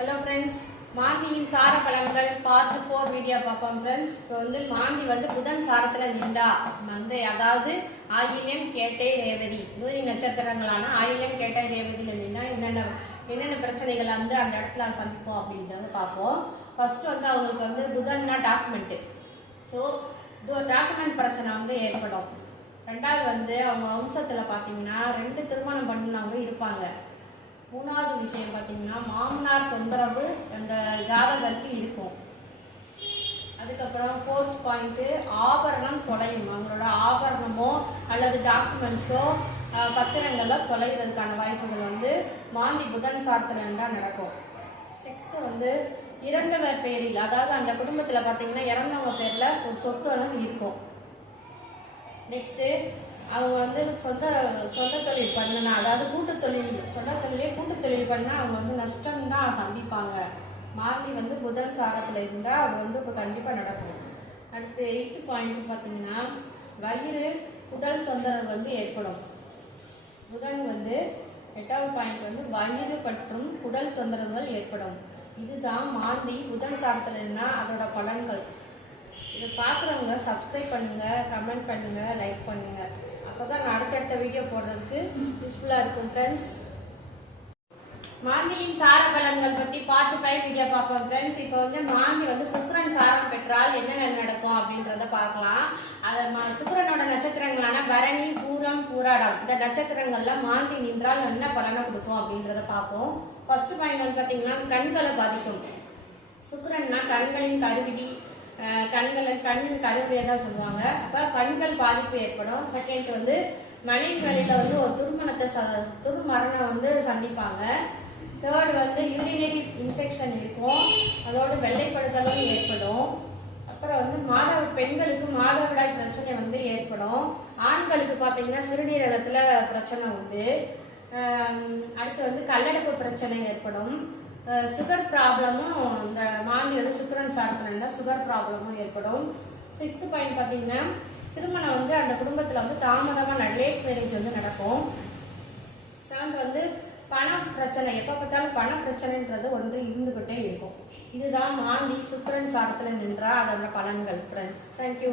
Hello friends, மாந்தியின் சார பலன்கள் part 4 video பார்ப்போம் ஃப்ரெண்ட்ஸ். இப்போ மாந்தி புதன் சாரத்தில் நின்றா அதாவது ஆயில்யம் கேட்டை ரேவதி பூரி நட்சத்திரங்களான ஆயில்யம் கேட்டை ரேவதியில் நின்றா என்னென்ன பிரச்சனைகளை அந்த இடத்துல சந்திப்போம் அப்படின்றத பார்ப்போம். ஃபர்ஸ்ட் அவங்களுக்கு புதன்னா டாக்குமெண்ட்டு. ஸோ டாக்குமெண்ட் பிரச்சனை ஏற்படும். ரெண்டாவது அவங்க வம்சத்தில் பார்த்தீங்கன்னா 2 திருமணம் பண்ணினவங்க இருப்பாங்க. மூணாவது விஷயம் பார்த்தீங்கன்னா மாமனார் தொந்தரவு அந்த ஜாதகருக்கு இருக்கும். அதுக்கப்புறம் 4th பாயிண்ட் ஆபரணம் தொலையும். அவங்களோட ஆபரணமோ அல்லது டாக்குமெண்ட்ஸோ பத்திரங்களோ தொலைகிறதுக்கான வாய்ப்புகள் மாந்தி புதன் சார்த்தில் தான் நடக்கும். 6th இறந்தவர் பேரில், அதாவது அந்த குடும்பத்தில் பார்த்தீங்கன்னா இறந்தவங்க பேரில் ஒரு சொத்து இருக்கும். நெக்ஸ்ட்டு அவங்க சொந்த தொழில் பண்ணுனா, அதாவது கூட்டு தொழில் பண்ணால் அவங்க நஷ்டம் தான் சந்திப்பாங்க. மாந்தி புதன் சாரத்தில் இருந்தால் அது இப்போ கண்டிப்பாக நடக்கும். அடுத்து 8th பாயிண்ட் பார்த்தீங்கன்னா வயிறு உடல் தொந்தரவு ஏற்படும். புதன் 8வது பாயிண்ட் வயிறு மற்றும் உடல் தொந்தரவுகள் ஏற்படும். இதுதான் மாந்தி புதன் சாரத்தில் இருந்தால் அதோட பலன்கள். இதை பார்க்குறவங்க சப்ஸ்கிரைப் பண்ணுங்கள், கமெண்ட் பண்ணுங்கள், லைக் பண்ணுங்கள். அப்போதான் நான் அடுத்தடுத்த வீடியோ போடுறதுக்கு யூஸ்ஃபுல்லாக இருக்கும் ஃப்ரெண்ட்ஸ். மாந்தியின் சார பலன்கள் பற்றி பார்ட் 5 வீடியோ பார்ப்போம் ஃப்ரெண்ட்ஸ். இப்போ மாந்தி சுக்கிரன் சாரம் பெற்றால் என்னென்ன நடக்கும் அப்படின்றத பார்க்கலாம். அது சுக்கிரனோட நட்சத்திரங்களான பரணி, பூரம், பூராடம் இந்த நட்சத்திரங்கள்ல மாந்தி நின்றால் என்ன பலனை கொடுக்கும் அப்படின்றத பார்ப்போம். ஃபர்ஸ்ட் பாயிண்ட் பார்த்தீங்கன்னா கண்களை பாதிக்கும். சுக்கிரன்னா கண்களின் கருவிடி, கண் கருவிலியை தான் சொல்லுவாங்க. அப்போ கண்கள் பாதிப்பு ஏற்படும். செகண்ட் மனைவிகளில் ஒரு துர்மரணம் சந்திப்பாங்க. தேர்டு யூரினரி இன்ஃபெக்ஷன் இருக்கும். அதோடு வெள்ளைப்படுத்தலும் ஏற்படும். அப்புறம் பெண்களுக்கு மாதவிடாய் பிரச்சனை ஏற்படும். ஆண்களுக்கு பார்த்தீங்கன்னா சிறுநீரகத்தில் பிரச்சனை உண்டு. அடுத்து கல்லடைப்பு பிரச்சனை ஏற்படும். சுகர் ப்ராப்ளமும் இந்த மாந்தி சுக்கிரன் சாரத்தில் சுகர் ப்ராப்ளமும் ஏற்படும். 6th பாயிண்ட் பார்த்தீங்கன்னா திருமணம் அந்த குடும்பத்தில் தாமதமாக லேட் மேரேஜ் நடக்கும். 7th பண பிரச்சனை, எப்போ பார்த்தாலும் பண பிரச்சனைன்றது ஒன்று இருந்துகிட்டே இருக்கும். இதுதான் மாந்தி சுக்கிரன் சாரத்தில் நின்றா அதோட பலன்கள் ஃப்ரெண்ட்ஸ். தேங்க்யூ.